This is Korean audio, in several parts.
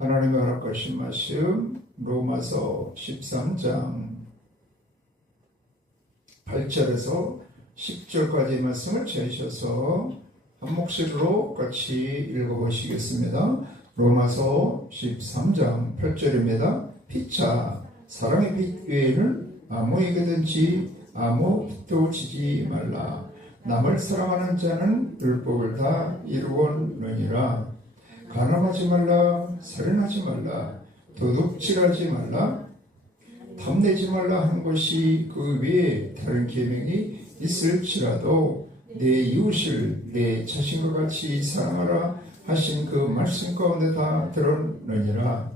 하나님의 허락하신 말씀 로마서 13장 8절에서 10절까지의 말씀을 제하셔서 한 목소리로 같이 읽어보시겠습니다. 로마서 13장 8절입니다. 피차 사랑의 빛 외에는 아무에게든지 아무 빛도 지지 말라. 남을 사랑하는 자는 율법을 다 이루었느니라. 간음하지 말라, 살인하지 말라, 도둑질하지 말라, 탐내지 말라 하는 것이 그 외에 다른 계명이 있을지라도 내 이웃을 내 자신과 같이 사랑하라 하신 그 말씀 가운데 다 들었느니라.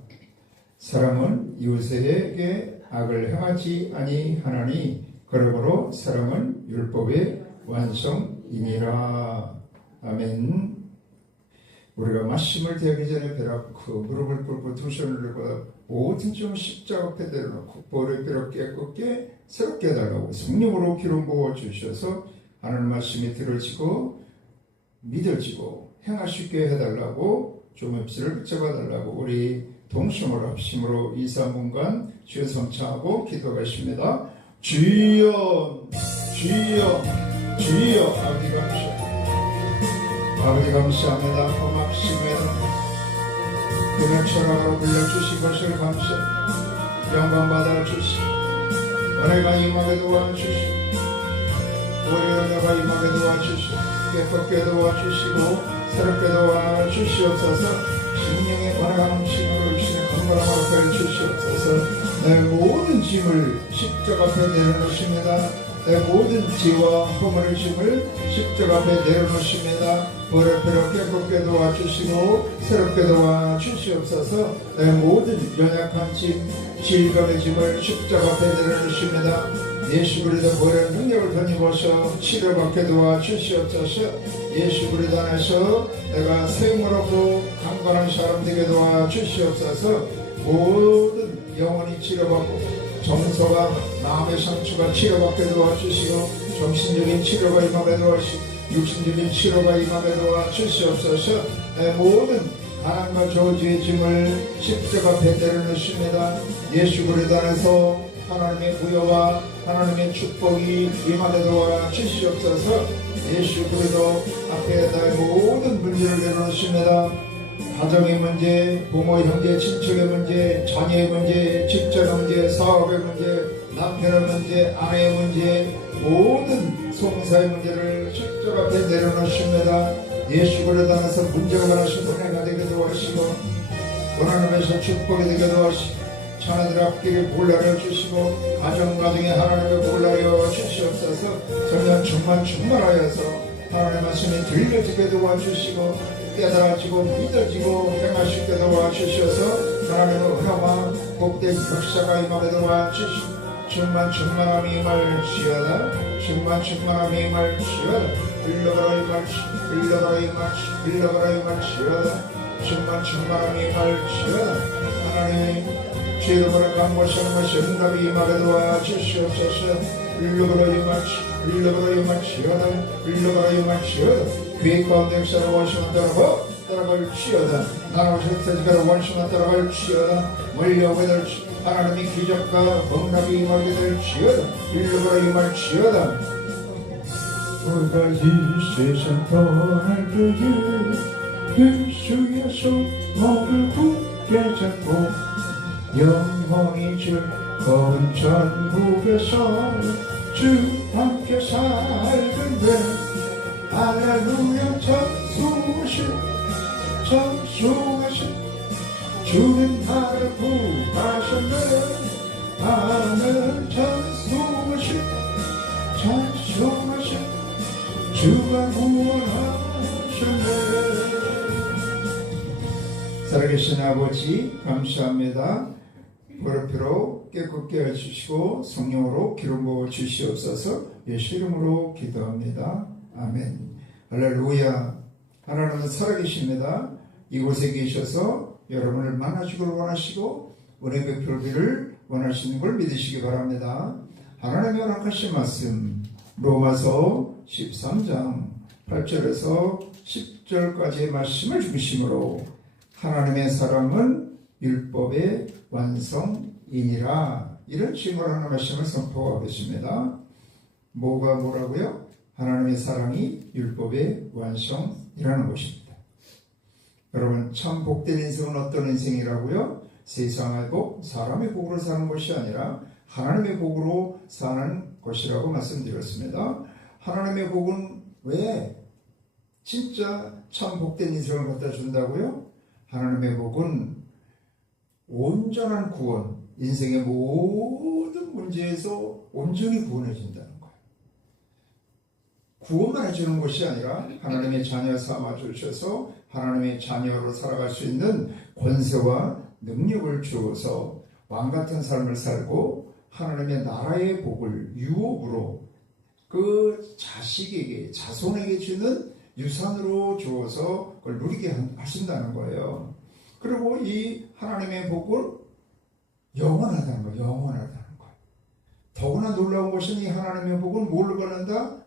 사람은 이웃에게 악을 행하지 아니하나니 그러므로 사람은 율법의 완성이니라. 아멘. 우리가 말씀을 대하기 전에 벼락고 무릎을 꿇고 두 손을 들고 모든 좀 십자가 앞에 내려놓고 볼을 뼈를 깨끗게 새롭게 해달라고 성령으로 기름 부어 주셔서 하나님 말씀이 들어지고 믿어지고 행할 수 있게 해달라고 좀 입술을 붙잡아 달라고 우리 동심으로 합심으로 2, 3분간 주여 성창하고 기도하겠습니다. 주여 주여 주여. 아버지 감사, 아버지 감사합니다. 고맙습니다. 그냥 철학으로 불러주신 것을 감사, 영광 받아주시고 은혜가 임하게 도와주시고 우리 은혜가 임하게 도와주시고 깨끗게 도와주시고 새롭게 도와주시옵소서. 심령의 건강한 음식으로 주시는 건강한 하루까지 주시옵소서. 내 모든 짐을 십자가 앞에 내려놓습니다. 내 모든 지와 허물의 짐을 십자가 앞에 내려놓습니다. 어렵게 깨끗게 도와주시고 새롭게 도와주시옵소서. 내 모든 연약한 짐, 질병의 짐을 십자가 앞에 내려놓습니다. 예수 그리스도 보혈의 능력을 덧입어서 치료받게 도와주시옵소서. 예수 그리스도 안에서 내가 세움을 얻고 강건한 사람 되게 도와주시옵소서. 모든 영혼이 치료받고 정서가 마음의 상처가 치료받게 도와주시고 정신적인 치료가 임하게 도와주시고 육신적인 치료가 임하게 도와주시옵소서. 모든 하나님과 저주의 짐을 십자가 앞에 내려놓습니다. 예수 그리스도 안에서 하나님의 구여와 하나님의 축복이 임하게 도와주시옵소서. 예수 그리스도 앞에 나의 모든 문제를 내려놓습니다. 가정의 문제, 부모, 형제, 친척의 문제, 자녀의 문제, 직장의 문제, 사업의 문제, 남편의 문제, 아내의 문제, 모든 송사의 문제를 십자가 앞에 내려놓습니다. 예수 그리스도 안에서 문제가 많으신 은혜가 되게 도와주시고 하나님에서 축복이 되게 도와주시고 자녀들 앞길을 몰라려 주시고 가정가정에 하나님의 몰라려 주시옵소서. 전면 충만하여서 하나님의 말씀이 들려지게 도와주시고 깨달아지고 믿어지고 행할 수 있게 도와주셔서 하나님의 은혜와 복된 역사가 임하게 도와주시고 충만함이 임할지어다. 충만함이 임할지어다. 흘러가라 임할지어다. 충만함이 임할지어다. 하나님 죄를 보내 강보시는 것이 응답이 임하게 도와주시옵소서. 흘러가라 임할지어다. 교회 가운데 역사를 원수만 따라갈지어다. 나라와 세태지가를 원수만 따라갈지어다. 멀리오게 하나님의 기적과 응답이 임하게 될지어다. 흘러가라 임할지어다. 오늘까지 세상 떠날 때에 그 주의 손목을 굳게 잡고 영원히 즐거운 천국에서 주 함께 살건대 할렐루야. 찬송하신 주는 나를 구하셨네. 아멘. 찬송하신 주가 구원하셨네. 살아계신 아버지 감사합니다. 보혈피로 깨끗게 해주시고 성령으로 기름 부어 주시옵소서. 예수 이름으로 기도합니다. 아멘. 할렐루야. 하나님은 살아계십니다. 이곳에 계셔서 여러분을 만나주길 원하시고 은혜 베풀기를 원하시는 걸 믿으시기 바랍니다. 하나님의 허락하신 말씀 로마서 13장 8절에서 10절까지의 말씀을 중심으로 하나님의 사랑은 율법의 완성이니라. 이런 식으로 하나님의 말씀을 선포하고 계십니다. 뭐가 뭐라고요? 하나님의 사랑이 율법의 완성이라는 것입니다. 여러분, 참 복된 인생은 어떤 인생이라고요? 세상의 복, 사람의 복으로 사는 것이 아니라 하나님의 복으로 사는 것이라고 말씀드렸습니다. 하나님의 복은 왜 진짜 참 복된 인생을 갖다 준다고요? 하나님의 복은 온전한 구원, 인생의 모든 문제에서 온전히 구원해 준다는 거예요. 구원만 해주는 것이 아니라 하나님의 자녀 삼아 주셔서 하나님의 자녀로 살아갈 수 있는 권세와 능력을 주어서 왕같은 삶을 살고 하나님의 나라의 복을 유업으로 그 자식에게, 자손에게 주는 유산으로 주어서 그걸 누리게 하신다는 거예요. 그리고 이 하나님의 복은 영원하다는 거예요. 영원하다는 거예요. 더구나 놀라운 것은 이 하나님의 복은 뭘로 받는다?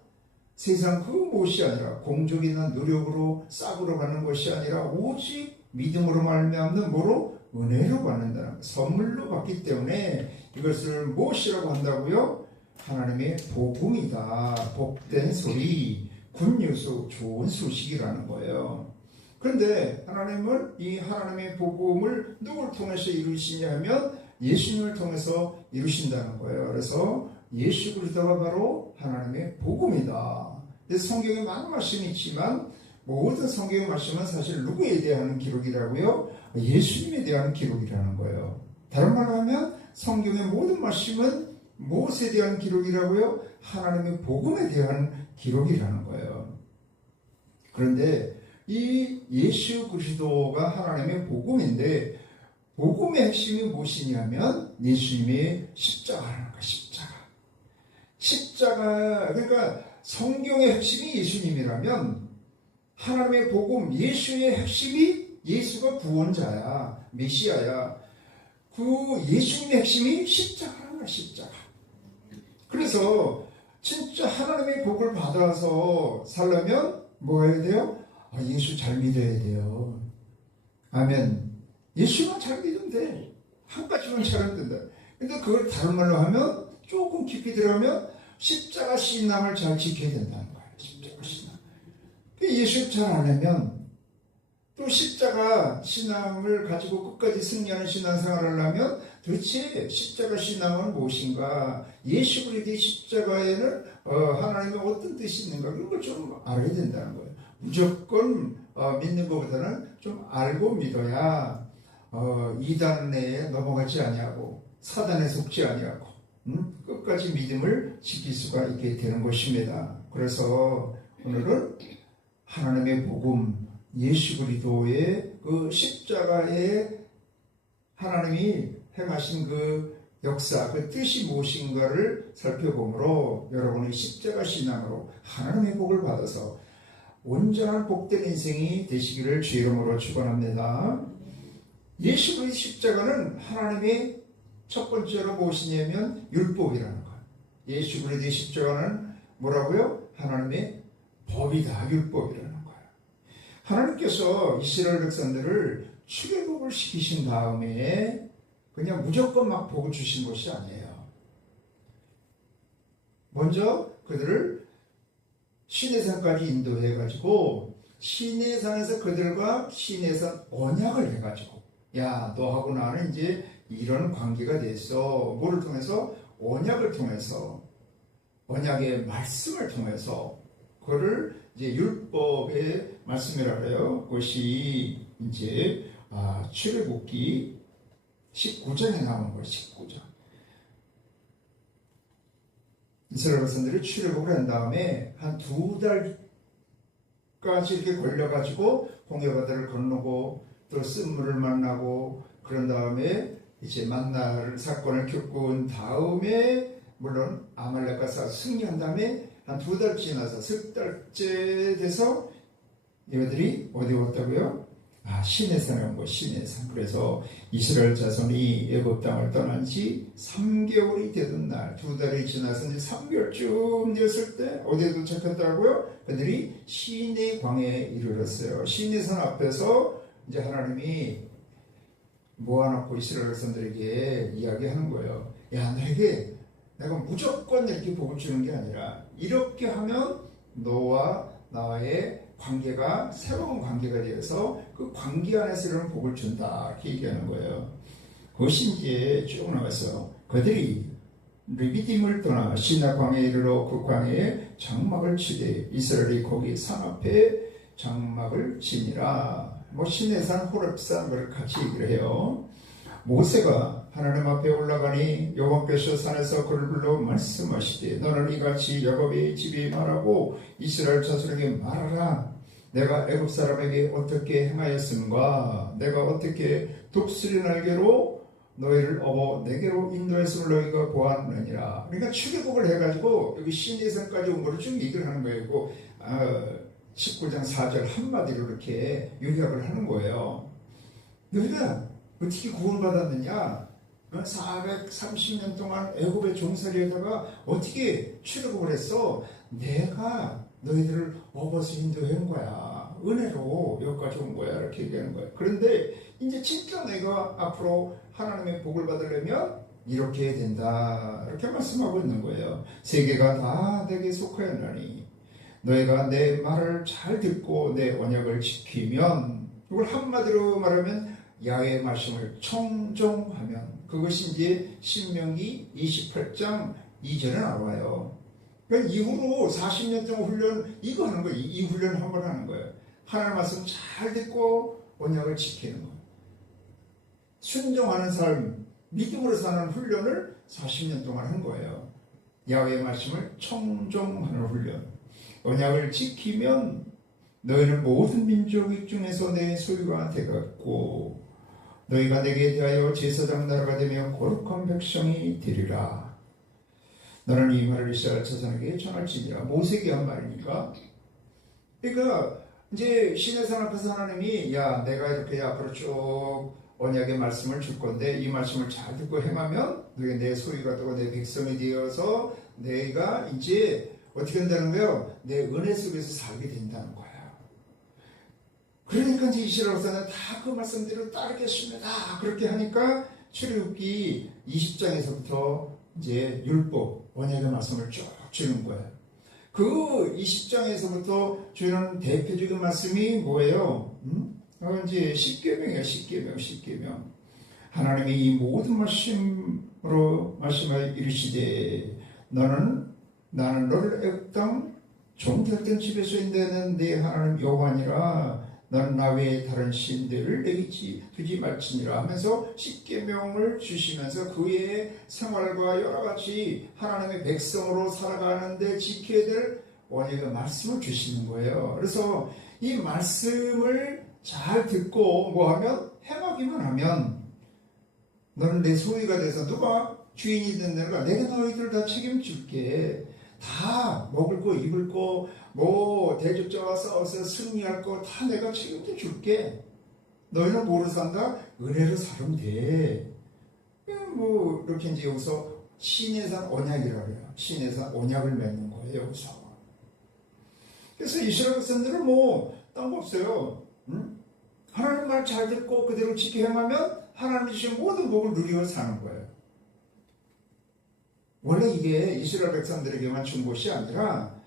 세상 그 무엇이 아니라 공적이나 노력으로 싹으로 받는 것이 아니라 오직 믿음으로 말미암는 뭐로? 은혜로 받는다는 거예요. 선물로 받기 때문에 이것을 무엇이라고 한다고요? 하나님의 복음이다. 복된 소리, 굿뉴스, 좋은 소식이라는 거예요. 그런데 하나님은 이 하나님의 복음을 누구를 통해서 이루시냐 하면 예수님을 통해서 이루신다는 거예요. 그래서 예수 그리스도가 바로 하나님의 복음이다. 성경에 많은 말씀이 있지만 모든 성경의 말씀은 사실 누구에 대한 기록이라고요? 예수님에 대한 기록이라는 거예요. 다른 말로 하면 성경의 모든 말씀은 무엇에 대한 기록이라고요? 하나님의 복음에 대한 기록이라는 거예요. 그런데 이 예수 그리스도가 하나님의 복음인데 복음의 핵심이 무엇이냐면 예수님의 십자가라는 거예요. 십자가. 그러니까 성경의 핵심이 예수님이라면 하나님의 복음, 예수의 핵심이 예수가 구원자야, 메시아야. 그 예수님의 핵심이 십자가라는 거야. 십자가. 그래서 진짜 하나님의 복을 받아서 살려면 뭐 해야 돼요? 예수 잘 믿어야 돼요. 아멘. 예수만 잘 믿으면 돼. 한 가지만 잘하면 된다. 근데 그걸 다른 말로 하면 조금 깊이 들어가면 십자가 신앙을 잘 지켜야 된다는 거예요. 십자가 신앙. 예수 잘 안 하면 또 십자가 신앙을 가지고 끝까지 승리하는 신앙생활을 하려면 도대체 십자가 신앙은 무엇인가? 예수 그리스도의 십자가에는 하나님의 어떤 뜻이 있는가? 그런 걸 좀 알아야 된다는 거예요. 무조건 믿는 것보다는 좀 알고 믿어야 이단에 넘어가지 아니하고 사단에 속지 아니하고 끝까지 믿음을 지킬 수가 있게 되는 것입니다. 그래서 오늘은 하나님의 복음, 예수 그리스도의 그 십자가에 하나님이 행하신 그 역사, 그 뜻이 무엇인가를 살펴보므로 여러분의 십자가 신앙으로 하나님의 복을 받아서 온전한 복된 인생이 되시기를 주의 이름으로 축원합니다. 예수 그리스도의 십자가는 하나님의 첫 번째로 무엇이냐면 율법이라는 거예요. 예수 그리스도의 십자가는 뭐라고요? 하나님의 법이다, 율법이라는 거예요. 하나님께서 이스라엘 백성들을 출애굽을 시키신 다음에 그냥 무조건 막 복을 주신 것이 아니에요. 먼저 그들을 시내산까지 인도해가지고 시내산에서 그들과 시내산 언약을 해가지고 야, 너하고 나는 이제 이런 관계가 됐어. 뭐를 통해서? 언약을 통해서, 언약의 말씀을 통해서 그거를 이제 율법의 말씀이라고 해요. 그것이 이제 출애굽기 19장에 나오는 거예요. 19장. 이스라엘 백성들이 출애굽을 한 다음에 한 2달까지 이렇게 걸려가지고 홍해바다를 건너고 또 쓴물을 만나고 그런 다음에 이제 만날 사건을 겪은 다음에 물론 아말렉과 싸워 승리한 다음에 한 2달 지나서 10달째 돼서 얘들이 어디 왔다고요? 시내산에 온 거, 시내산. 그래서 이스라엘 자손이 애굽 땅을 떠난 지 3개월이 되던 날, 2달이 지나서 이제 3개월쯤 되었을 때 어디에 도착했다고요? 그들이 시내광에 이르렀어요. 시내산 앞에서 이제 하나님이 모아놓고 이스라엘 백성들에게 이야기하는 거예요. 야, 너에게 내가 무조건 이렇게 복을 주는 게 아니라 이렇게 하면 너와 나와의 관계가 새로운 관계가 되어서 그 관계 안에서는 복을 준다, 이렇게 얘기하는 거예요. 그것이 이제 쭉 나가서 그들이 르비딤을 떠나 시나 광야에 이르러 그 광야에 장막을 치되 이스라엘이 거기 산 앞에 장막을 치니라. 시내산 호렙산 걸 같이 얘기를 해요. 모세가 하나님 앞에 올라가니 여호와께서 산에서 그를 불러 말씀하시되 너는 이같이 야곱의 집에 말하고 이스라엘 자손에게 말하라. 내가 애굽 사람에게 어떻게 행하였음과 내가 어떻게 독수리 날개로 너희를 업어 내게로 인도했음을 너희가 보았느니라. 그러니까 출애굽을 해가지고 여기 시내산까지 온 거를 쭉 얘기를 하는 거예요. 19장 4절 한마디로 이렇게 요약을 하는 거예요. 너희가 어떻게 구원받았느냐? 430년 동안 애굽의 종살이에다가 어떻게 출애굽을 했어? 내가 너희들을 업어서 인도한 거야. 은혜로 여기까지 온 거야. 이렇게 얘기하는 거예요. 그런데 이제 진짜 내가 앞으로 하나님의 복을 받으려면 이렇게 해야 된다. 이렇게 말씀하고 있는 거예요. 세계가 다 내게 속하였나니 너희가 내 말을 잘 듣고 내 언약을 지키면, 이걸 한마디로 말하면 야훼의 말씀을 청종하면, 그것이 이제 신명기 28장 2절에 나와요. 그러니까 이후로 40년 동안 훈련 이거 하는 거예요. 이 훈련 한번 하는 거예요. 하나님 말씀 잘 듣고 언약을 지키는 거예요. 순종하는 삶, 믿음으로 사는 훈련을 40년 동안 한 거예요. 야훼의 말씀을 청종하는 훈련. 언약을 지키면 너희는 모든 민족 중에서 내 소유가 되겠고 너희가 내게 대하여 제사장 나라가 되며 거룩한 백성이 되리라. 너는 이 말을 이스라엘 자손에게 전할지니라. 모세에게 한 말이니까. 그러니까 이제 시내산 앞에서 하나님이 야, 내가 이렇게 앞으로 쭉 언약의 말씀을 줄 건데 이 말씀을 잘 듣고 행하면 너희가 내 소유가 되고 내 백성이 되어서 내가 이제 어떻게 된다는 거예요? 내 은혜 속에서 살게 된다는 거예요. 그러니까 이제 이스라엘 백성은 다 그 말씀대로 따르겠습니다. 그렇게 하니까 출애굽기 20장에서부터 이제 율법, 언약의 말씀을 쭉 주는 거예요. 그 20장에서부터 주는 대표적인 말씀이 뭐예요? 이제 십계명이에요. 십계명. 하나님이 이 모든 말씀으로 말씀하여 이르시되 나는 너를 애굽 땅 종되었던 집에서 인도하는 내 하나님 여호와니라. 너는 나 외에 다른 신들을 내게 두지 말지니라 하면서 십계명을 주시면서 그의 생활과 여러 가지 하나님의 백성으로 살아가는데 지켜야 될 언약의 말씀을 주시는 거예요. 그래서 이 말씀을 잘 듣고 뭐하면 행하기만 하면 너는 내 소유가 돼서 누가 주인이 된다는 내가 너희들 다 책임질게. 다 먹을 거 입을 거 뭐 대적자와 싸워서 승리할 거 다 내가 책임져 줄게. 너희는 뭐로 산다? 은혜로 살면 돼. 뭐 이렇게 이제 여기서 시내산 언약이라고 해요. 시내산 언약을 맺는 거예요. 여기서. 그래서 이스라엘 백성들은 뭐 딴 거 없어요. 하나님 말 잘 듣고 그대로 지켜 행하면 하나님이 주신 모든 복을 누리고 사는 거예요. 원래 이게 이스라엘 백성들에게만 준 것이 아니라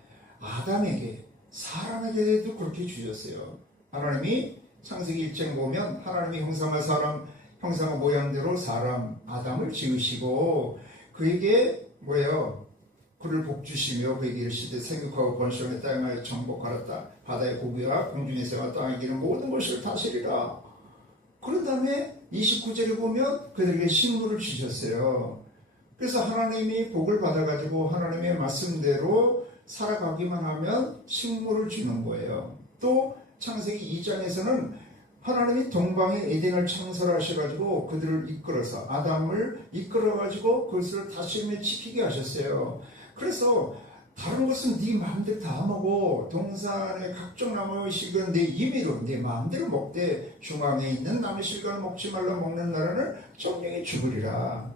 아담에게, 사람에게도 그렇게 주셨어요. 하나님이 창세기 1장 보면 하나님이 형상과 형상과 모양대로 사람 아담을 지으시고 그에게 뭐예요? 그를 복주시며 그에게 이르시되 생육하고 번성하여 땅에 정복하라. 바다의 고기와 공중의 새와 땅에 기는 모든 것을 다스리라. 그런 다음에 29절에 보면 그들에게 식물을 주셨어요. 그래서 하나님이 복을 받아가지고 하나님의 말씀대로 살아가기만 하면 식물을 주는 거예요. 또 창세기 2장에서는 하나님이 동방에 에덴을 창설하셔가지고 그들을 이끌어서 아담을 이끌어가지고 그것을 다스리며 지키게 하셨어요. 그래서 다른 것은 네 마음대로 다 먹어. 동산의 각종 나무의 실과는 내 임의로 내 마음대로 먹되 중앙에 있는 나무 실과를 먹지 말라. 먹는 나라는 정령이 죽으리라.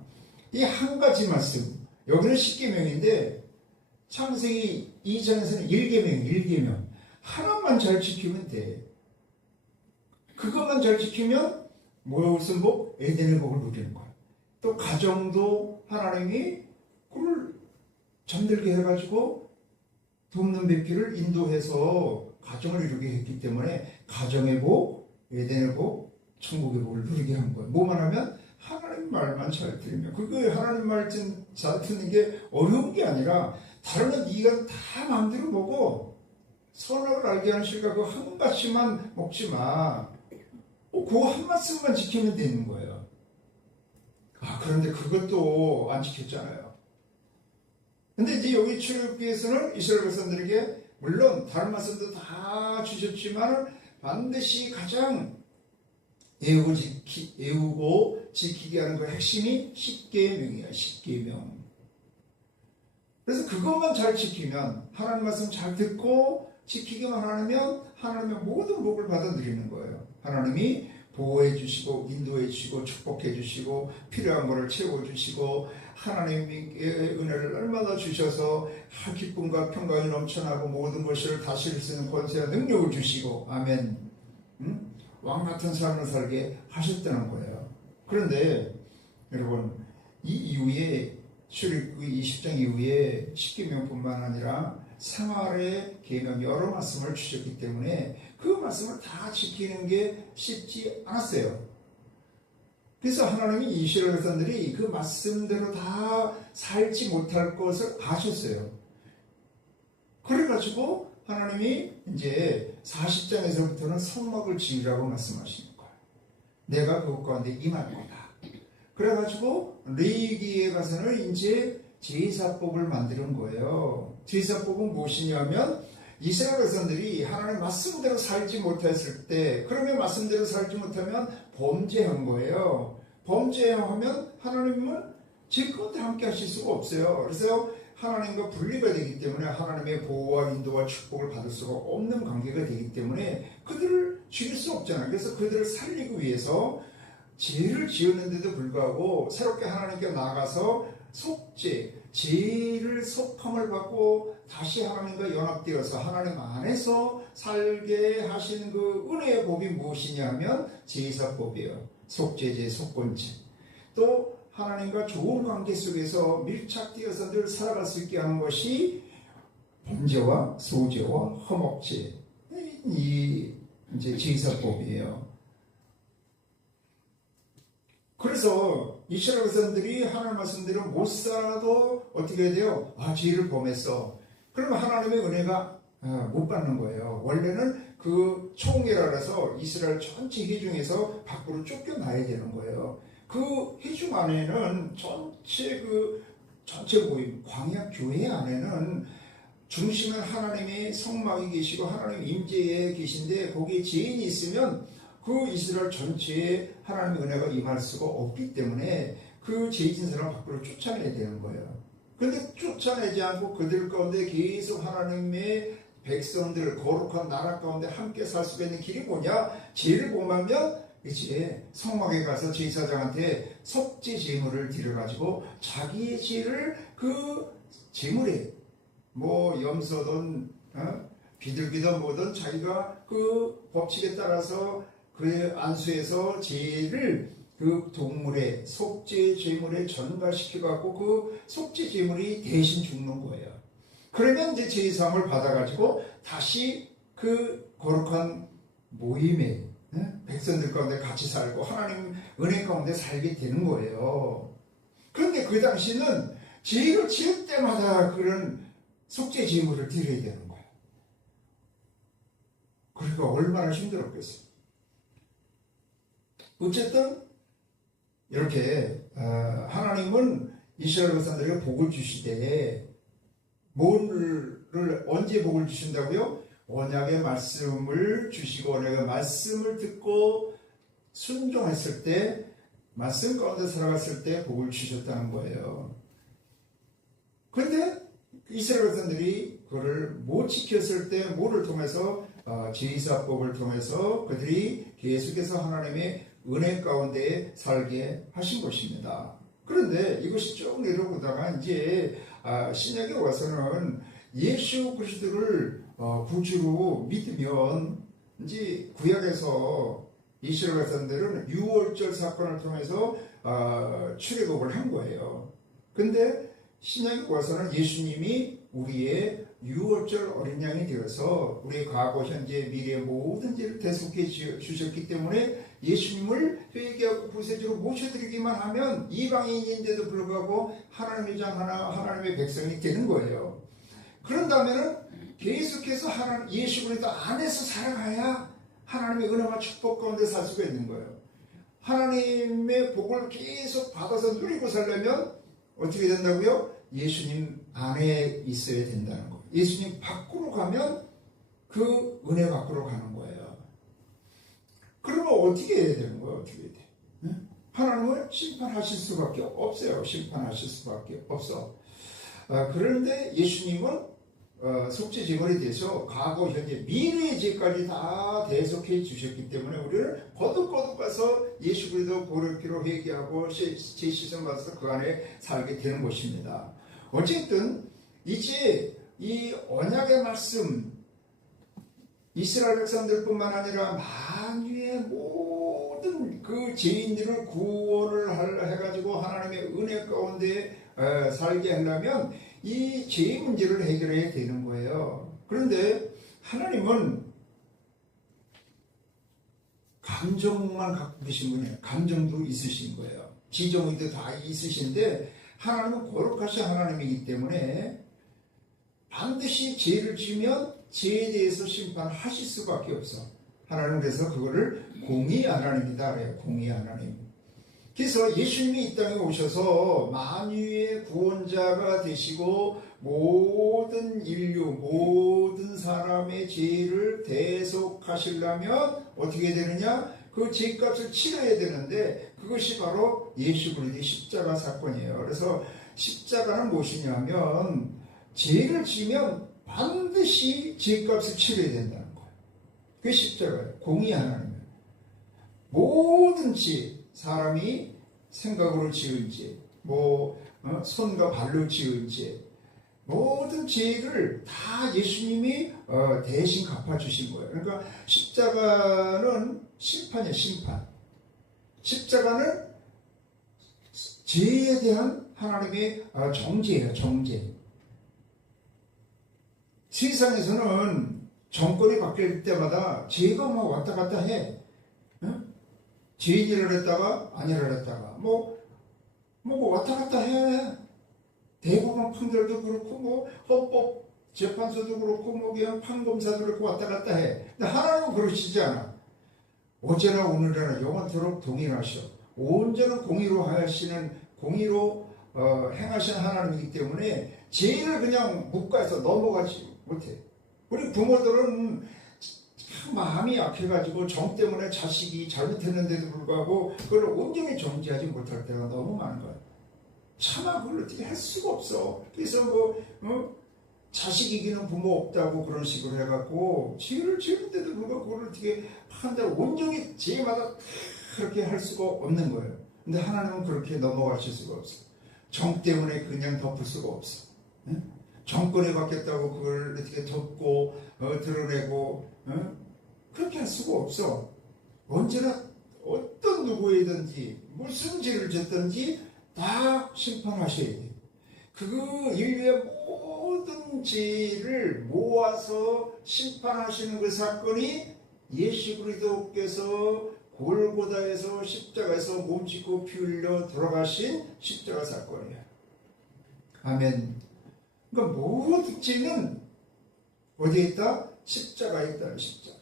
이 한 가지 말씀, 여기는 십계명인데 창세기 2장에서는 1계명 하나만 잘 지키면 돼. 그것만 잘 지키면 무슨 복? 에덴의 복을 누리는 거야. 또 가정도 하나님이 그걸 잠들게 해가지고 돕는 배필을 인도해서 가정을 이루게 했기 때문에 가정의 복, 에덴의 복, 천국의 복을 누리게 한 거예요. 뭐만 하면 하나님 말만 잘 들으면. 그게 하나님 말 잘 듣는 게 어려운 게 아니라 다른 건 네가 다 마음대로 먹어. 선악을 알게 하는 실과 그 한 가지만 먹지 마. 그 한 말씀만 지키면 되는 거예요. 그런데 그것도 안 지켰잖아요. 근데 이제 여기 출애굽기에서는 이스라엘 백성들에게 물론 다른 말씀도 다 주셨지만 반드시 가장 애우고 지키게 하는 그 핵심이 십계명이야. 십계명. 그래서 그것만 잘 지키면 하나님 말씀 잘 듣고 지키기만 하면 하나님의 모든 복을 받아 누리는 거예요. 하나님이 보호해 주시고 인도해 주시고 축복해 주시고 필요한 것을 채워 주시고 하나님의 은혜를 얼마나 주셔서 기쁨과 평강이 넘쳐나고 모든 것을 다스릴 수 있는 권세와 능력을 주시고 아멘. 왕 같은 삶을 살게 하셨다는 거예요. 그런데 여러분 이 이후에 출애굽기 20장 이후에 십계명뿐만 아니라 생활의 계명 여러 말씀을 주셨기 때문에 그 말씀을 다 지키는 게 쉽지 않았어요. 그래서 하나님이 이스라엘 백성들이 그 말씀대로 다 살지 못할 것을 아셨어요. 그래가지고 하나님이 이제 40장에서부터는 성막을 지으라고 말씀하시는 거예요. 내가 그것 가운데 임할 거다. 그래가지고 레위기에 가서는 이제 제사법을 만드는 거예요. 제사법은 무엇이냐면 이스라엘 백성들이 하나님 말씀대로 살지 못했을 때 그러면 말씀대로 살지 못하면 범죄한 거예요. 범죄하면 하나님은 제 가운데 함께 하실 수가 없어요. 그래서 하나님과 분리가 되기 때문에 하나님의 보호와 인도와 축복을 받을 수가 없는 관계가 되기 때문에 그들을 죽일 수 없잖아요. 그래서 그들을 살리기 위해서 죄를 지었는데도 불구하고 새롭게 하나님께 나아가서 속죄, 죄를 속함을 받고 다시 하나님과 연합되어서 하나님 안에서 살게 하시는 그 은혜의 법이 무엇이냐면 제사법이에요. 속죄제, 속건제. 또 하나님과 좋은 관계 속에서 밀착되어서 늘 살아갈 수 있게 하는 것이 범죄와 소죄와 허목죄. 이 이제 제사법이에요. 그래서 이스라엘 백성들이 하나님 말씀대로 못 살아도 어떻게 해야 돼요? 죄를 범했어. 그러면 하나님의 은혜가 못 받는 거예요. 원래는 그 총회라 해서 이스라엘 전체 회중에서 밖으로 쫓겨나야 되는 거예요. 그 회중 안에는 전체 모임, 광야 교회 안에는 중심은 하나님의 성막이 계시고 하나님 임재에 계신데 거기에 죄인이 있으면 그 이스라엘 전체에 하나님의 은혜가 임할 수가 없기 때문에 그 죄진 사람 밖으로 쫓아내야 되는 거예요. 그런데 쫓아내지 않고 그들 가운데 계속 하나님의 백성들 거룩한 나라 가운데 함께 살 수 있는 길이 뭐냐? 죄를 범하면 이제 성막에 가서 제사장한테 속죄 제물을 드려가지고 자기의 죄를 그 제물에 염소든 비둘기든 뭐든 자기가 그 법칙에 따라서 그 안수해서 죄를 그 동물의 속죄 제물에 전가시켜갖고 그 속죄 제물이 대신 죽는 거예요. 그러면 이제 제사함을 받아가지고 다시 그 거룩한 모임에 백성들 가운데 같이 살고 하나님 은혜 가운데 살게 되는 거예요. 그런데 그 당시는 죄를 지을 때마다 그런 속죄 제물을 드려야 되는 거예요. 그러니까 얼마나 힘들었겠어요. 어쨌든 이렇게 하나님은 이스라엘 백성들에게 복을 주시되 뭐를 언제 복을 주신다고요? 언약의 말씀을 주시고 언약의 말씀을 듣고 순종했을 때 말씀 가운데 살아갔을 때 복을 주셨다는 거예요. 그런데 이스라엘 백성들이 그거를 못 지켰을 때 뭐를 통해서 제사법을 통해서 그들이 계속해서 하나님의 은혜 가운데 살게 하신 것입니다. 그런데 이것이 쭉 내려오다가 이제 신약에 와서는 예수 그리스도를 구주로 믿으면 이제 구약에서 이스라엘 백성들은 유월절 사건을 통해서 출애굽을 한 거예요. 근데 신약에 와서는 예수님이 우리의 유월절 어린 양이 되어서 우리의 과거, 현재, 미래의 모든 죄를 대속해 주셨기 때문에 예수님을 회개하고 구세주로 모셔드리기만 하면 이방인인데도 불구하고 하나님의 장 하나님의 백성이 되는 거예요. 그런다면은 계속해서 예수 그리스도 안에서 살아가야 하나님의 은혜와 축복 가운데 살 수가 있는 거예요. 하나님의 복을 계속 받아서 누리고 살려면 어떻게 된다고요? 예수님 안에 있어야 된다는 거예요. 예수님 밖으로 가면 그 은혜 밖으로 가는 거예요. 그러면 어떻게 해야 되는 거예요? 어떻게 해야 돼? 응? 하나님을 심판하실 수밖에 없어요. 심판하실 수밖에 없어. 그런데 예수님은 속죄제물이 돼서 과거, 현재, 미래의 죄까지 다 대속해 주셨기 때문에 우리를 거듭거듭 가서 예수 그리스도 보혈 피로 회개하고 죄 씻음 받아서 그 안에 살게 되는 것입니다. 어쨌든 이제 이 언약의 말씀, 이스라엘 백성들뿐만 아니라 만유의 모든 그 죄인들을 구원을 해가지고 하나님의 은혜 가운데 살게 하려면 이 죄의 문제를 해결해야 되는 거예요. 그런데 하나님은 감정만 갖고 계신 분이에요. 감정도 있으신 거예요. 지정의도 다 있으신데 하나님은 거룩하신 하나님이기 때문에 반드시 죄를 지으면 죄에 대해서 심판하실 수밖에 없어. 하나님은 그래서 그거를 공의 하나님이다 그래요. 공의 하나님. 그래서 예수님이 이 땅에 오셔서 만유의 구원자가 되시고 모든 인류, 모든 사람의 죄를 대속하시려면 어떻게 되느냐? 그 죄값을 치러야 되는데 그것이 바로 예수 그리스도의 십자가 사건이에요. 그래서 십자가는 무엇이냐면 죄를 지면 반드시 죄값을 치러야 된다는 거예요. 그게 십자가예요. 공의 하나님이에요. 모든 죄, 사람이 생각으로 지은 죄, 손과 발로 지은 죄, 모든 죄를 다 예수님이 대신 갚아주신 거예요. 그러니까 십자가는 심판이에요. 심판. 십자가는 죄에 대한 하나님의 정죄예요. 정죄. 세상에서는 정권이 바뀔 때마다 죄가 막 왔다 갔다 해. 죄인이라 했다가 아니라 했다가 왔다 갔다 해. 대법원 판결도 그렇고 헌법 재판소도 그렇고 그냥 판검사도 그렇고 왔다 갔다 해. 근데 하나님은 그러시지 않아. 어제나 오늘이나 영원토록 동일하셔. 온전한 공의로 행하시는 하나님이기 때문에 죄를 그냥 묵과해서 넘어가지 못해. 우리 부모들은 참 마음이 약해가지고 정 때문에 자식이 잘못했는데도 불구하고 그걸 온전히 정지하지 못할 때가 너무 많은 거야. 차마 그걸 어떻게 할 수가 없어. 그래서 자식 이기는 부모 없다고 그런 식으로 해갖고 죄를 지는데도 불구하고 그걸 어떻게 한다고 온전히 죄마다 그렇게 할 수가 없는 거예요. 근데 하나님은 그렇게 넘어가실 수가 없어. 정 때문에 그냥 덮을 수가 없어. 정권이 바뀌었다고 그걸 어떻게 덮고 드러내고 그렇게 할 수가 없어. 언제나 어떤 누구이든지 무슨 죄를 졌든지 다 심판하셔야 돼. 그 인류의 모든 죄를 모아서 심판하시는 그 사건이 예수 그리스도께서 골고다에서 십자가에서 몸짓고 피 흘려 돌아가신 십자가 사건이야. 아멘. 그러니까 모든 죄는 어디에 있다? 십자가에 있다는 십자가.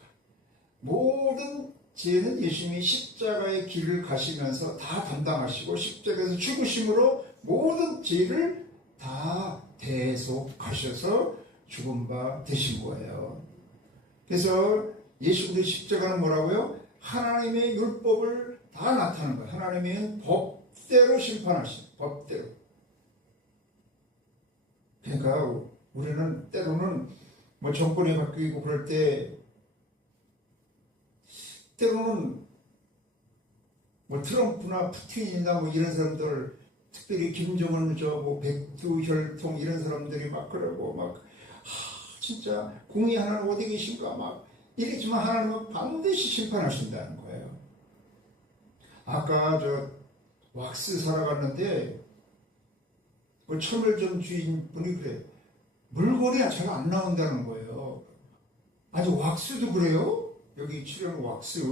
모든 죄는 예수님이 십자가의 길을 가시면서 다 담당하시고 십자가에서 죽으심으로 모든 죄를 다 대속하셔서 죽은 바 되신 거예요. 그래서 예수 그리스도의 십자가는 뭐라고요? 하나님의 율법을 다 나타내는 거예요. 하나님의 법대로 심판하신 법대로. 그러니까 우리는 때로는 정권이 바뀌고 그럴 때 때로는 트럼프나 푸틴이나 이런 사람들, 특별히 김정은 백두혈통 이런 사람들이 막 그러고 진짜 공의 하나님 어디 계신가 이랬지만 하나님은 반드시 심판하신다는 거예요. 아까 저 왁스 사러 갔는데 그 천물점 주인분이 그래. 물건이 잘 안 나온다는 거예요. 아니 왁스도 그래요? 여기 칠하는 왁스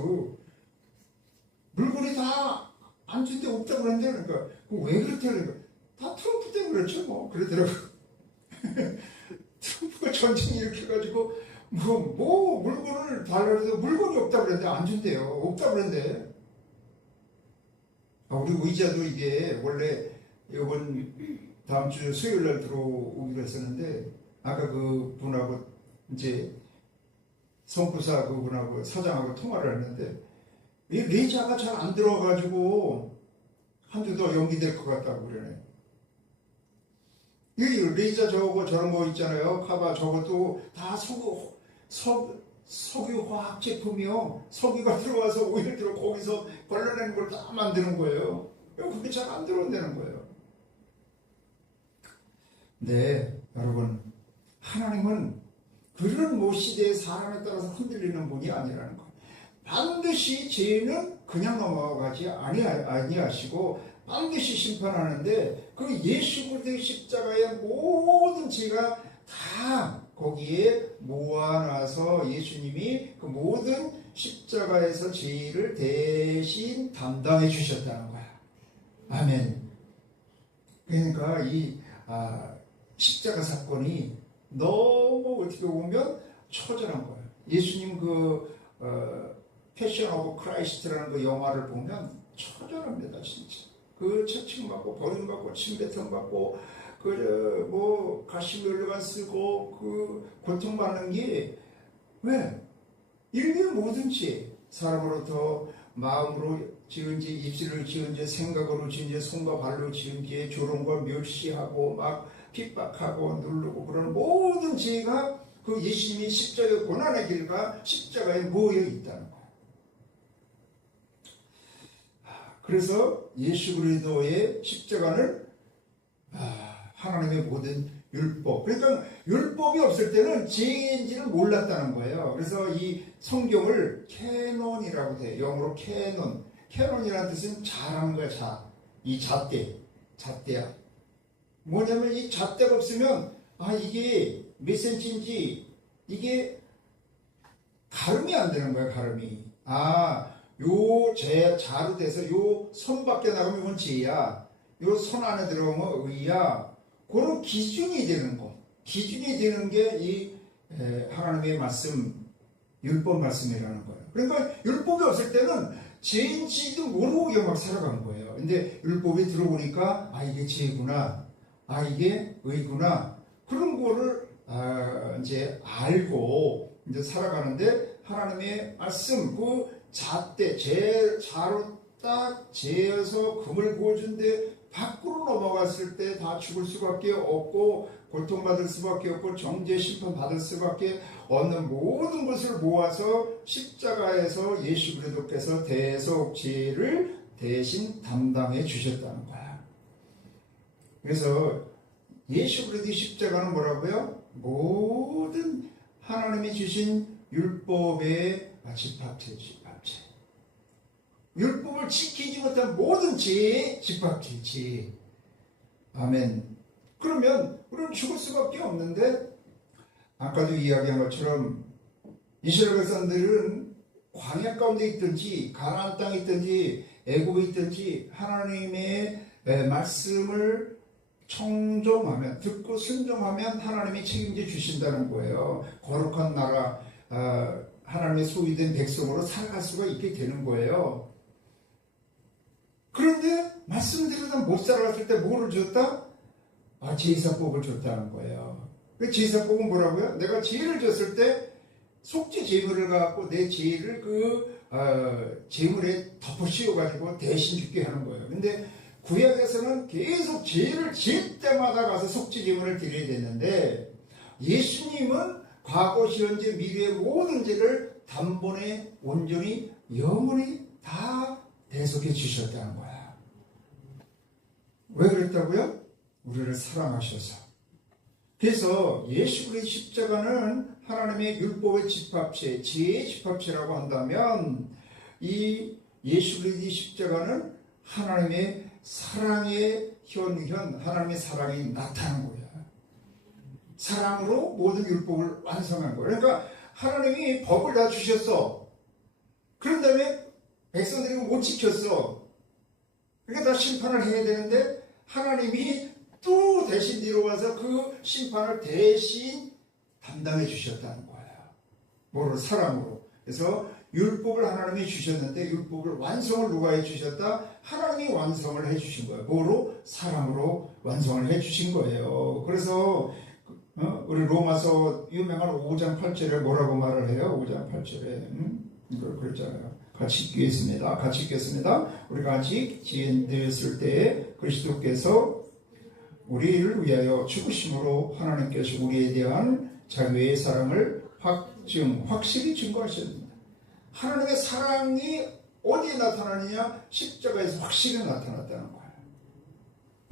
물건이 다 안 준데 없다고 그러는데 그러니까 왜 그렇대 그러니까 다 트럼프 때문에 그렇죠 뭐 그러더라고. 트럼프가 전쟁 일으켜가지고 뭐 물건을 달라고 해도 물건이 없다고 그랬는데 안 준대요. 없다고 그랬는데 우리 의자도 이게 원래 이번 다음 주 수요일 날 들어오기로 했었는데 아까 그 분하고 이제 성부사 그분하고 사장하고 통화를 했는데 이 레이저가 잘 안 들어가지고 한 주 더 연기될 것 같다고 그러네. 이 레이저 저거 저런 거 있잖아요. 카바 저것도 다 석유화학 제품이요. 석유가 들어와서 오일 들어 거기서 걸러내는 걸 다 만드는 거예요. 그게 잘 안 들어온다는 거예요. 네, 여러분 하나님은 그런 시대의 사람에 따라서 흔들리는 분이 아니라는 거예요. 반드시 죄는 그냥 넘어가지 아니하시고 반드시 심판하는데 그 예수 그리스도의 십자가의 모든 죄가 다 거기에 모아놔서 예수님이 그 모든 십자가에서 죄를 대신 담당해 주셨다는 거야. 아멘. 그러니까 이 십자가 사건이 너무 어떻게 보면 처절한 거예요. 예수님 패션 오브 크라이스트라는 그 영화를 보면 처절합니다, 진짜. 그 채찍받고 버림받고 침뱉음받고 가시면류관 쓰고 그 고통받는 게 왜? 인류의 모든 죄, 사람으로부터 마음으로 지은 죄, 입술을 지은 죄, 생각으로 지은 죄, 손과 발로 지은 죄, 조롱과 멸시하고 막 핍박하고 누르고 그런 모든 죄가 그 예수님이 십자가의 고난의 길과 십자가에 모여 있다는 거예요. 그래서 예수 그리스도의 십자가는 하나님의 모든 율법. 그러니까 율법이 없을 때는 죄인지를 몰랐다는 거예요. 그래서 이 성경을 캐논이라고 돼요. 영어로 캐논. 캐논이라는 뜻은 자라는 거야. 이 잣대야. 뭐냐면 이 잣대가 없으면 이게 몇 센치인지 이게 가름이 안 되는 거야. 가름이. 요 자로 돼서 요 손 밖에 나가면 이건 죄야. 요 손 안에 들어오면 의야. 그런 기준이 되는 거. 기준이 되는 게 이 하나님의 말씀, 율법 말씀이라는 거예요. 그러니까 율법이 없을 때는 죄인지도 모르고 그냥 막 살아간 거예요. 근데 율법이 들어오니까 이게 죄구나. 이게 의구나. 그런 거를 이제 알고 이제 살아가는데 하나님의 말씀, 그 잣대, 자로 딱 재어서 금을 부어준데 밖으로 넘어갔을 때 다 죽을 수밖에 없고 고통받을 수밖에 없고 정죄 심판 받을 수밖에 없는 모든 것을 모아서 십자가에서 예수 그리스도께서 대속 죄를 대신 담당해 주셨다는 거야. 그래서 예수 그리스도의 십자가는 뭐라고요? 모든 하나님이 주신 율법의 집합체. 율법을 지키지 못한 모든 죄의 집합체지. 아멘. 그러면 우리는 죽을 수밖에 없는데 아까도 이야기한 것처럼 이스라엘 백성들은 광야 가운데 있든지 가나안 땅에 있든지 애굽에 있든지 하나님의 말씀을 청종하면 듣고 순종하면 하나님이 책임져 주신다는 거예요. 거룩한 나라 하나님의 소유된 백성으로 살아갈 수가 있게 되는 거예요. 그런데 말씀대로 못 살아갔을 때 뭐를 줬다? 제사법을 줬다는 거예요. 그 제사법은 뭐라고요? 내가 죄를 졌을 때 속죄 제물을 갖고 내 죄를 제물에 덮어 씌워가지고 대신 죽게 하는 거예요. 근데 구약에서는 계속 죄를 지을 때마다 가서 속죄 제물을 드려야 됐는데 예수님은 과거, 현재, 미래의 모든 죄를 단번에 온전히 영원히 다 대속해 주셨다는 거야. 왜 그랬다고요? 우리를 사랑하셔서. 그래서 예수 그리스도의 십자가는 하나님의 율법의 집합체, 지혜의 집합체라고 한다면 이 예수 그리스도의 십자가는 하나님의 사랑의 현현, 하나님의 사랑이 나타난 거야. 사랑으로 모든 율법을 완성한 거야. 그러니까 하나님이 법을 다 주셨어. 그런 다음에 백성들이 못 지켰어. 그러니까 다 심판을 해야 되는데 하나님이 또 대신 뒤로 와서 그 심판을 대신 담당해 주셨다는 거예요. 뭐로? 사랑으로. 그래서 율법을 하나님이 주셨는데 율법을 완성을 누가 해 주셨다? 하나님이 완성을 해 주신 거예요. 뭐로? 사랑으로 완성을 해 주신 거예요. 그래서 우리 로마서 유명한 5장 8절에 뭐라고 말을 해요? 5장 8절에 그랬잖아요. 같이 읽겠습니다. 같이 읽겠습니다. 우리가 아직 지연되었을 때에 그리스도께서 우리를 위하여 죽으심으로 하나님께서 우리에 대한 자기의 사랑을 확실히 증거하셨습니다. 하나님의 사랑이 어디에 나타나느냐? 십자가에서 확실히 나타났다는 거예요.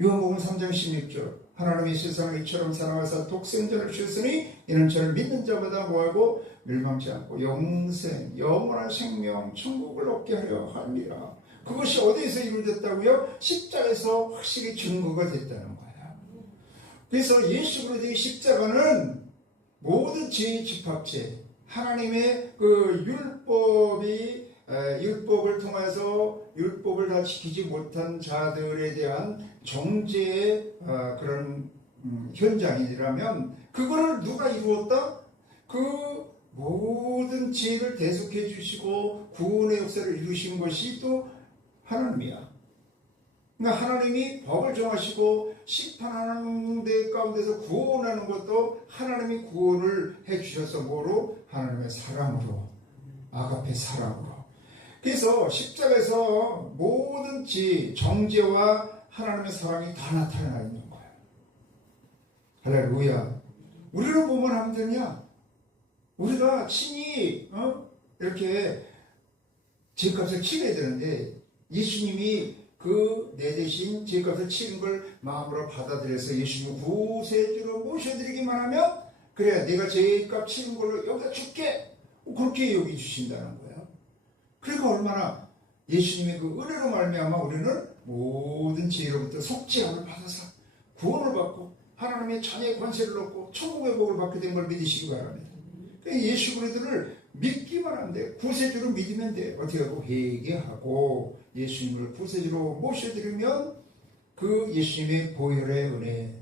요한복음 3장 16절 하나님이 세상을 이처럼 사랑하사 독생자를 주셨으니 이는 저를 믿는 자마다 뭐하고 멸망치 않고 영원한 생명 천국을 얻게 하려 합니다. 그것이 어디에서 이루어졌다고요? 십자가에서 확실히 증거가 됐다는 거예요. 그래서 예수 그리스도의 십자가는 모든 죄의 집합체, 하나님의 그 율법을 통해서 율법을 다 지키지 못한 자들에 대한 정죄의 그런 현장이라면 그거를 누가 이루었다? 그 모든 죄를 대속해 주시고 구원의 역사를 이루신 것이 또 하나님이야. 그러니까 하나님이 법을 정하시고 심판하는 데 가운데서 구원하는 것도 하나님이 구원을 해 주셔서 뭐로? 하나님의 사랑으로, 아가페 사랑으로. 그래서 십자가에서 모든 정죄와 하나님의 사랑이 다 나타나 있는 거예요. 할렐루야. 우리를 보면 하면 되냐? 우리가 친히 이렇게 죄값을 치러야 되는데 예수님이 내 대신 죄값을 치는 걸 마음으로 받아들여서 예수님 구세주로 모셔드리기만 하면 그래 내가 죄값 치는 걸로 여기다 줄게 그렇게 여기주신다는 거예요. 그러니까 얼마나 예수님의 그 은혜로 말미암아 우리는 모든 죄로부터 속죄함을 받아서 구원을 받고 하나님의 자녀의 권세를 얻고 천국의 복을 받게 된 걸 믿으시기 바랍니다. 그러니까 예수 그리스도를 믿기만 하면 돼. 구세주로 믿으면 돼. 어떻게 하고? 회개하고 예수님을 구세주로 모셔드리면 그 예수님의 보혈의 은혜,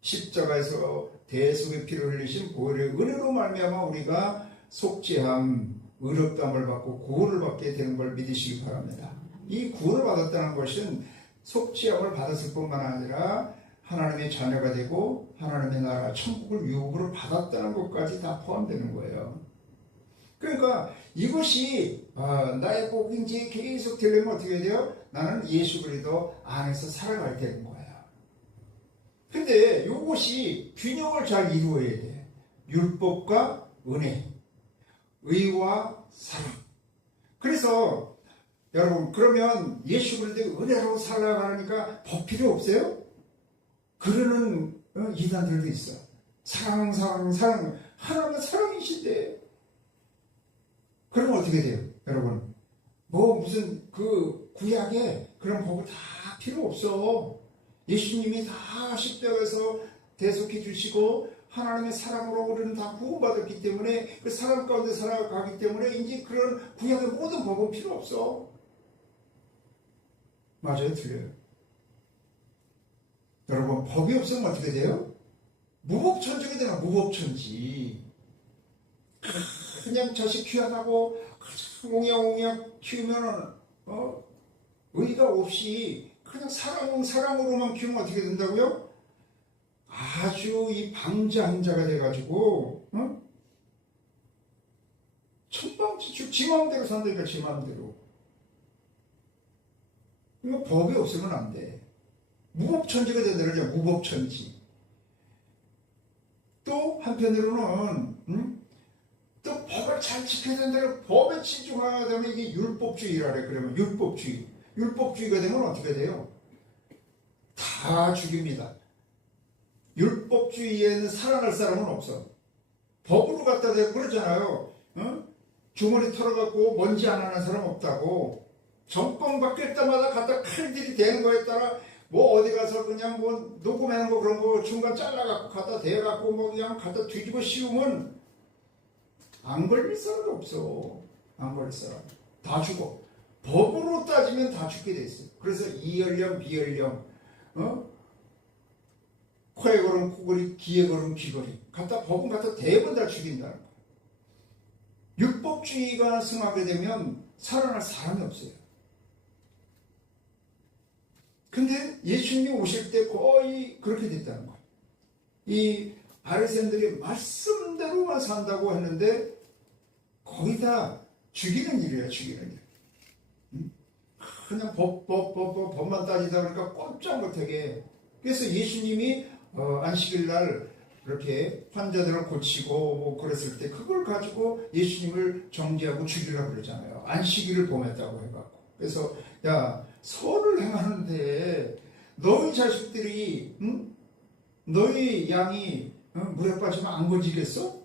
십자가에서 대속의 피를 흘리신 보혈의 은혜로 말미암아 우리가 속죄함, 의롭다함을 받고 구원을 받게 되는 걸 믿으시기 바랍니다. 이 구원을 받았다는 것은 속죄함을 받았을 뿐만 아니라 하나님의 자녀가 되고 하나님의 나라 천국을 유업으로 받았다는 것까지 다 포함되는 거예요. 그러니까 이것이 나의 복인지 계속 되려면 어떻게 돼요? 나는 예수 그리스도 안에서 살아갈 되는 거예요. 근데 이것이 균형을 잘 이루어야 돼. 율법과 은혜, 의와 사랑. 그래서 여러분 그러면 예수 그리스도의 은혜로 살아가니까 법 필요 없어요? 그러는 이단들도 있어. 사랑 하나님은 사랑이신데 그러면 어떻게 돼요? 여러분 무슨 그 구약에 그런 법을 다 필요 없어. 예수님이 다 십자가에서 대속해 주시고 하나님의 사랑으로 우리는 다 구원받았기 때문에 그 사랑 가운데 살아가기 때문에 이제 그런 구약의 모든 법은 필요 없어. 맞아요? 틀려요? 여러분 법이 없으면 어떻게 돼요? 무법천지가 되나? 무법천지. 그냥 자식 귀하다고 옹약옹약 키우면은 의가 없이 그냥 사랑으로만 키우면 어떻게 된다고요? 아주 이 방자한자가 돼가지고 천방지축 지 마음대로 산다니까. 지 마음대로. 이거 법이 없으면 안 돼. 무법천지가 된다 그러죠. 무법천지. 또 한편으로는 또 법을 잘 지켜야 된다. 법에 치중하게 되면 이게 율법주의라 그래. 그러면 율법주의가 되면 어떻게 돼요? 다 죽입니다. 율법주의에는 살아날 사람은 없어. 법으로 갖다 대고 그러잖아요. 주머니 털어갖고 먼지 안 하는 사람 없다고. 정권 바뀔 때마다 갖다 칼들이 되는 거에 따라 뭐 어디 가서 그냥 뭐 녹음하는 거 그런 거 중간 잘라갖고 갖다 대갖고 뭐 그냥 갖다 뒤집어 씌우면 안 걸릴 사람도 없어. 안 걸릴 사람. 다 죽어. 법으로 따지면 다 죽게 돼 있어. 그래서 이연령, 비연령, 코에 걸은 코걸이, 귀에 걸은 귀걸이. 법은 갖다 대번 다 죽인다는 거야. 율법주의가 승하게 되면 살아날 사람이 없어요. 근데 예수님이 오실 때 거의 그렇게 됐다는 거예요. 이 바리새인들이 말씀대로만 산다고 했는데 거의 다 죽이는 일이에요. 죽이는 일. 그냥 법만 따지다 보니까 꼼짝 못하게. 그래서 예수님이 안식일 날 이렇게 환자들을 고치고 뭐 그랬을 때 그걸 가지고 예수님을 정죄하고 죽이라고 그러잖아요. 안식일을 범했다고 해갖고. 그래서 야, 선을 행하는데 너희 자식들이 너희 양이 물에 빠지면 안 건지겠어?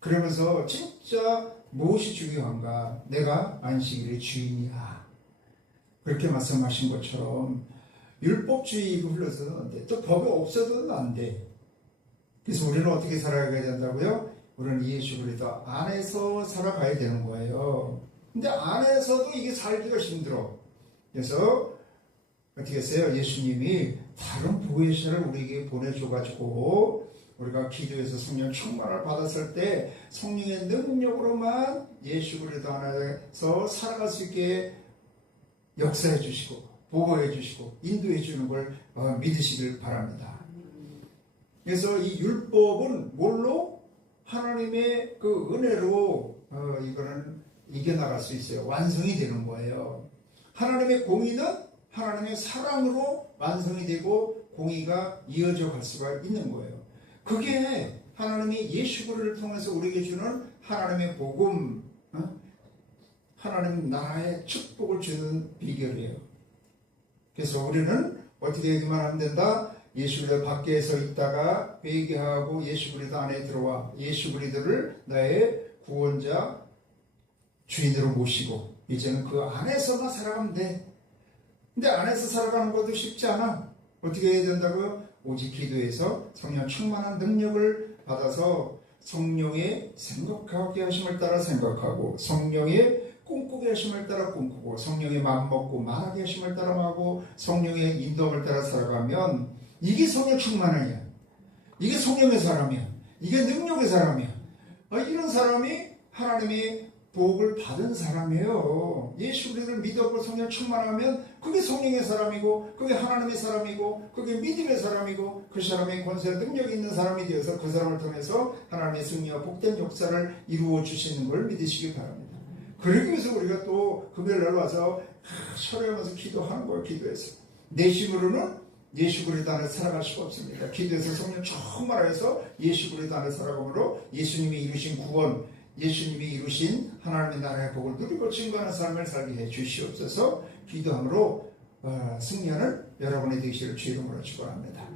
그러면서 진짜 무엇이 중요한가? 내가 안식일의 주인이야. 그렇게 말씀하신 것처럼 율법주의가 흘러서는 안 돼. 또 법이 없어도 안 돼. 그래서 우리는 어떻게 살아가야 된다고요? 우리는 예수 그리스도 안에서 살아가야 되는 거예요. 근데 안에서도 이게 살기가 힘들어. 그래서 어떻게 했어요? 예수님이 다른 보혜사를 우리에게 보내줘가지고 우리가 기도해서 성령 충만을 받았을 때 성령의 능력으로만 예수 그리스도 안에서 살아갈 수 있게 역사해 주시고 보호해 주시고 인도해 주는 걸 믿으시길 바랍니다. 그래서 이 율법은 뭘로? 하나님의 그 은혜로 이거는 이겨나갈 수 있어요. 완성이 되는 거예요. 하나님의 공의는 하나님의 사랑으로 완성이 되고 공의가 이어져 갈 수가 있는 거예요. 그게 하나님이 예수 그리스도를 통해서 우리에게 주는 하나님의 복음, 하나님 나라의 축복을 주는 비결이에요. 그래서 우리는 어떻게 하기만 하면 된다? 예수 그리스도 밖에 서 있다가 회개하고 예수 그리스도 안에 들어와 예수 그리스도를 나의 구원자 주인으로 모시고 이제는 그 안에서만 살아가면 돼. 근데 안에서 살아가는 것도 쉽지 않아. 어떻게 해야 된다고요? 오직 기도해서 성령 충만한 능력을 받아서 성령의 생각하게 하심을 따라 생각하고 성령의 꿈꾸게 하심을 따라 꿈꾸고 성령의 마음먹고 말하게 하심을 따라 말하고 성령의 인도함을 따라 살아가면 이게 성령 충만이야. 이게 성령의 사람이야. 이게 능력의 사람이야. 이런 사람이 하나님의 복을 받은 사람이에요. 예수 그리스도를 믿었고 성령 충만하면 그게 성령의 사람이고 그게 하나님의 사람이고 그게 믿음의 사람이고 그 사람의 권세와 능력이 있는 사람이 되어서 그 사람을 통해서 하나님의 승리와 복된 역사를 이루어 주시는 걸 믿으시기 바랍니다. 그러기 위해서 우리가 또 금요일날 와서 설교하면서 기도하는 거예요. 기도해서 내 힘으로는 예수 그리스도 안에 살아갈 수가 없습니다. 기도해서 성령 충만해서 예수 그리스도 안에 살아감으로 예수님이 이루신 구원, 예수님이 이루신 하나님의 나라의 복을 누리고 증거하는 삶을 살게 해 주시옵소서. 기도함으로 승리하는 여러분의 되시기를 주의 이름으로 축원합니다.